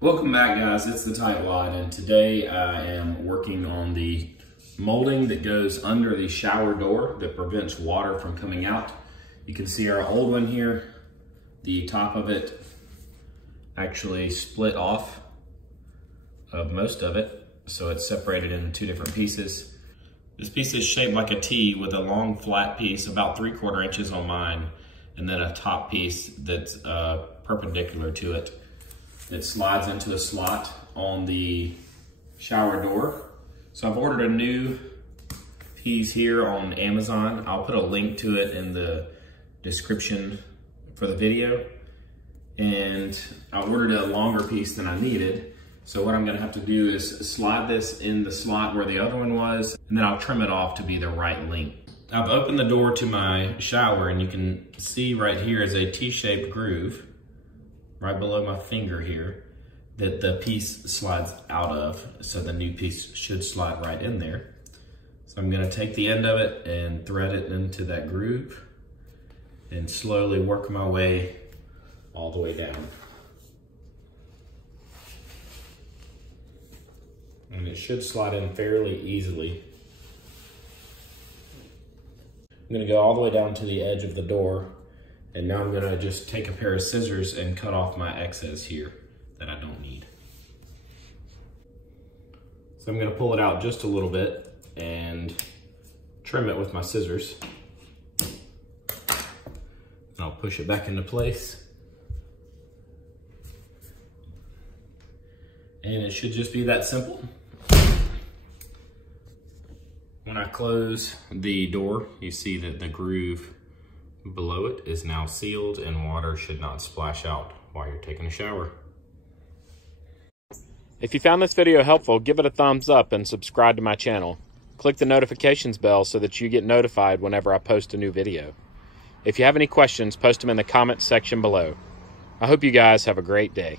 Welcome back, guys. It's the TightWad, and today I am working on the molding that goes under the shower door that prevents water from coming out. You can see our old one here. The top of it actually split off of most of it, so it's separated into two different pieces. This piece is shaped like a T with a long flat piece, about 3/4 inches on mine, and then a top piece that's perpendicular to it. It slides into a slot on the shower door. So I've ordered a new piece here on Amazon. I'll put a link to it in the description for the video. And I ordered a longer piece than I needed. So what I'm gonna have to do is slide this in the slot where the other one was, and then I'll trim it off to be the right length. I've opened the door to my shower, and you can see right here is a T-shaped groove right below my finger here that the piece slides out of, so the new piece should slide right in there. So I'm gonna take the end of it and thread it into that groove and slowly work my way all the way down. And it should slide in fairly easily. I'm gonna go all the way down to the edge of the door. And now I'm gonna just take a pair of scissors and cut off my excess here that I don't need. So I'm gonna pull it out just a little bit and trim it with my scissors. And I'll push it back into place. And it should just be that simple. When I close the door, you see that the groove below it is now sealed and water should not splash out while you're taking a shower. If you found this video helpful, give it a thumbs up and subscribe to my channel. Click the notifications bell so that you get notified whenever I post a new video. If you have any questions, post them in the comments section below. I hope you guys have a great day.